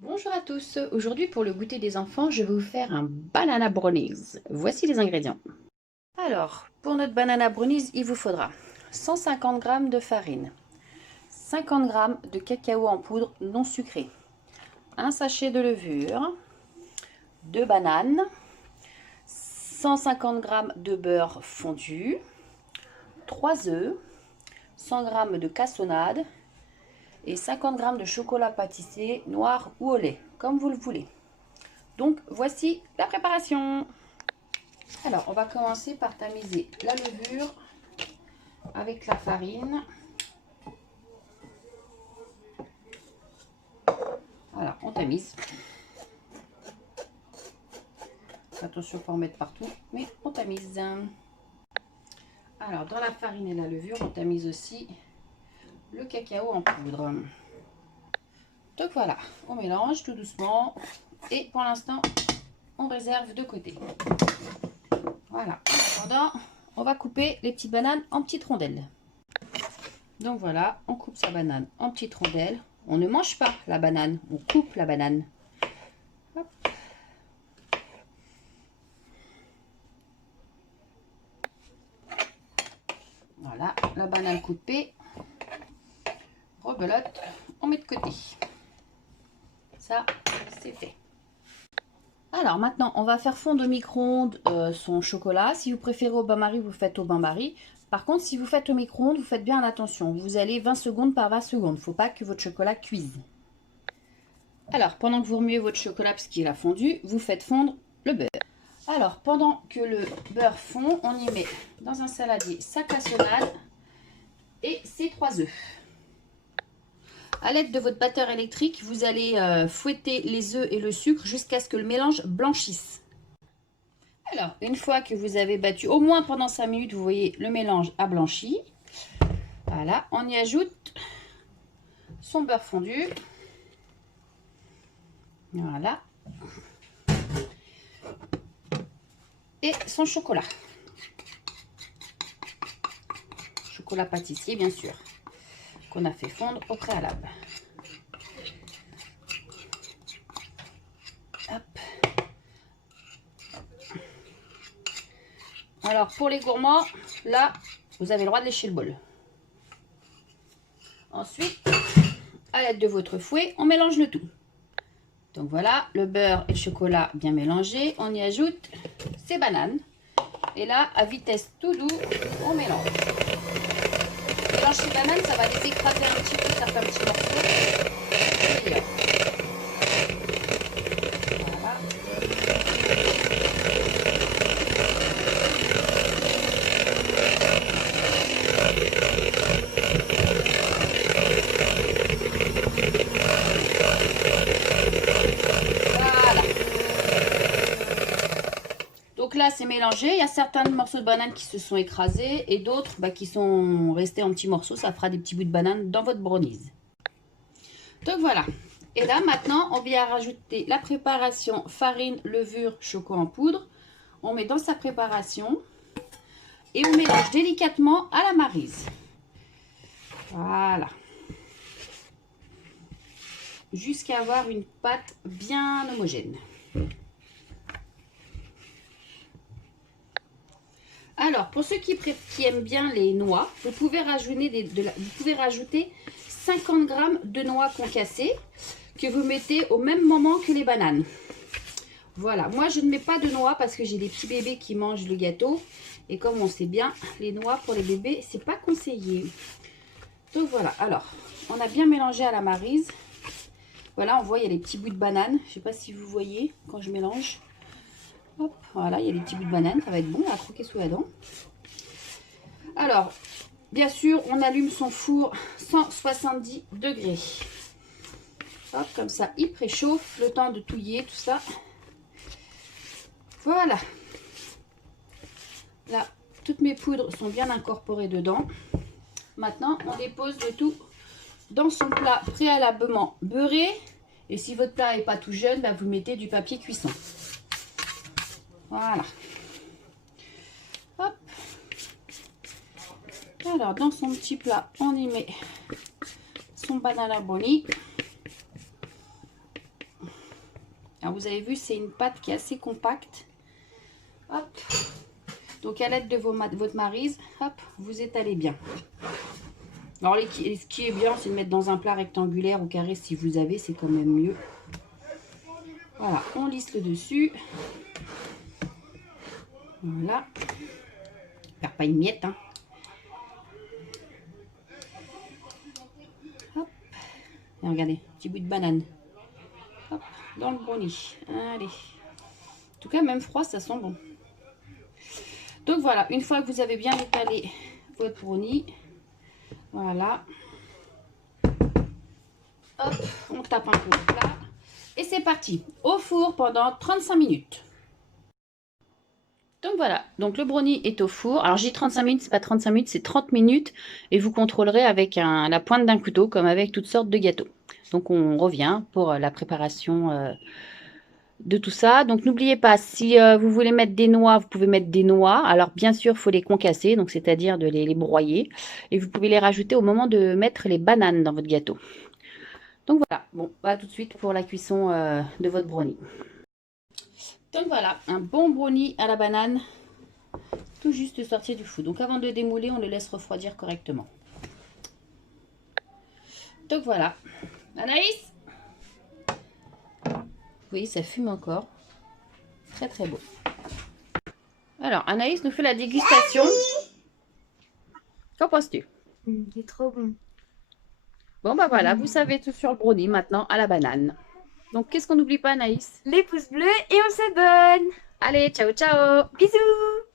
Bonjour à tous, aujourd'hui pour le goûter des enfants, je vais vous faire un banana brownies. Voici les ingrédients. Alors, pour notre banana brownies, il vous faudra 150 g de farine, 50 g de cacao en poudre non sucré, un sachet de levure, 2 bananes, 150 g de beurre fondu, 3 œufs, 100 g de cassonade et 50 g de chocolat pâtissier noir ou au lait, comme vous le voulez. Donc voici la préparation. Alors on va commencer par tamiser la levure avec la farine. Voilà, on tamise. Attention pas en mettre partout, mais on tamise. Alors dans la farine et la levure, on tamise aussi le cacao en poudre. Donc voilà, on mélange tout doucement et pour l'instant on réserve de côté. Voilà, en attendant, on va couper les petites bananes en petites rondelles. Donc voilà, on coupe sa banane en petites rondelles. On ne mange pas la banane, on coupe la banane. Hop. Voilà, la banane coupée. Rebelote, on met de côté. Ça, c'est fait. Alors maintenant, on va faire fondre au micro-ondes son chocolat. Si vous préférez au bain-marie, vous faites au bain-marie. Par contre, si vous faites au micro-ondes, vous faites bien attention. Vous allez 20 secondes par 20 secondes. Il ne faut pas que votre chocolat cuise. Alors, pendant que vous remuez votre chocolat parce qu'il a fondu, vous faites fondre le beurre. Alors, pendant que le beurre fond, on y met dans un saladier sa cassonade et ses 3 œufs. À l'aide de votre batteur électrique, vous allez fouetter les œufs et le sucre jusqu'à ce que le mélange blanchisse. Alors, une fois que vous avez battu, au moins pendant 5 minutes, vous voyez le mélange a blanchi. Voilà, on y ajoute son beurre fondu. Voilà. Et son chocolat. Chocolat pâtissier, bien sûr, qu'on a fait fondre au préalable. Hop. Alors, pour les gourmands, là, vous avez le droit de lécher le bol. Ensuite, à l'aide de votre fouet, on mélange le tout. Donc voilà, le beurre et le chocolat bien mélangés. On y ajoute ces bananes. Et là, à vitesse tout doux, on mélange. On mélange ces bananes, ça va les écraser un petit peu, ça fait un petit morceau. Et voilà. Donc là, c'est mélangé. Il y a certains morceaux de banane qui se sont écrasés et d'autres qui sont restés en petits morceaux. Ça fera des petits bouts de banane dans votre brownies. Donc voilà. Et là, maintenant, on vient rajouter la préparation farine, levure, chocolat en poudre. On met dans sa préparation et on mélange délicatement à la maryse. Voilà. Jusqu'à avoir une pâte bien homogène. Alors, pour ceux qui aiment bien les noix, vous pouvez rajouter 50 g de noix concassées que vous mettez au même moment que les bananes. Voilà, moi je ne mets pas de noix parce que j'ai des petits bébés qui mangent le gâteau. Et comme on sait bien, les noix pour les bébés, c'est pas conseillé. Donc voilà, alors, on a bien mélangé à la maryse. Voilà, on voit, il y a les petits bouts de banane. Je ne sais pas si vous voyez quand je mélange. Hop, voilà, il y a des petits bouts de banane, ça va être bon à croquer sous la dent. Alors, bien sûr, on allume son four 170 degrés. Hop, comme ça, il préchauffe, le temps de touiller, tout ça. Voilà. Là, toutes mes poudres sont bien incorporées dedans. Maintenant, on dépose le tout dans son plat préalablement beurré. Et si votre plat n'est pas tout jeune, vous mettez du papier cuisson. Voilà. Hop. Alors, dans son petit plat, on y met son banana brownie. Alors, vous avez vu, c'est une pâte qui est assez compacte. Hop. Donc à l'aide de votre maryse, hop, vous étalez bien. Alors ce qui est bien, c'est de mettre dans un plat rectangulaire ou carré si vous avez, c'est quand même mieux. Voilà, on lisse le dessus. Voilà. Faire pas une miette, hein. Hop. Et regardez, petit bout de banane. Hop, dans le brownie. Allez. En tout cas, même froid, ça sent bon. Donc voilà, une fois que vous avez bien étalé votre brownie, voilà. Hop, on tape un peu le plat. Et c'est parti, au four pendant 35 minutes. Donc voilà, donc le brownie est au four. Alors j'ai 35 minutes, c'est pas 35 minutes, c'est 30 minutes. Et vous contrôlerez avec la pointe d'un couteau, comme avec toutes sortes de gâteaux. Donc on revient pour la préparation de tout ça. Donc n'oubliez pas, si vous voulez mettre des noix, vous pouvez mettre des noix. Alors bien sûr, il faut les concasser, donc c'est-à-dire de les broyer. Et vous pouvez les rajouter au moment de mettre les bananes dans votre gâteau. Donc voilà, bon, voilà tout de suite pour la cuisson de votre brownie. Donc voilà, un bon brownie à la banane, tout juste sorti du four. Donc avant de le démouler, on le laisse refroidir correctement. Donc voilà, Anaïs, vous voyez, ça fume encore. Très très beau. Alors, Anaïs nous fait la dégustation. Qu'en penses-tu? C'est trop bon. Bon, bah voilà, vous savez tout sur le brownie maintenant à la banane. Donc, qu'est-ce qu'on n'oublie pas, Anaïs? Les pouces bleus et on s'abonne. Allez, ciao, ciao! Bisous.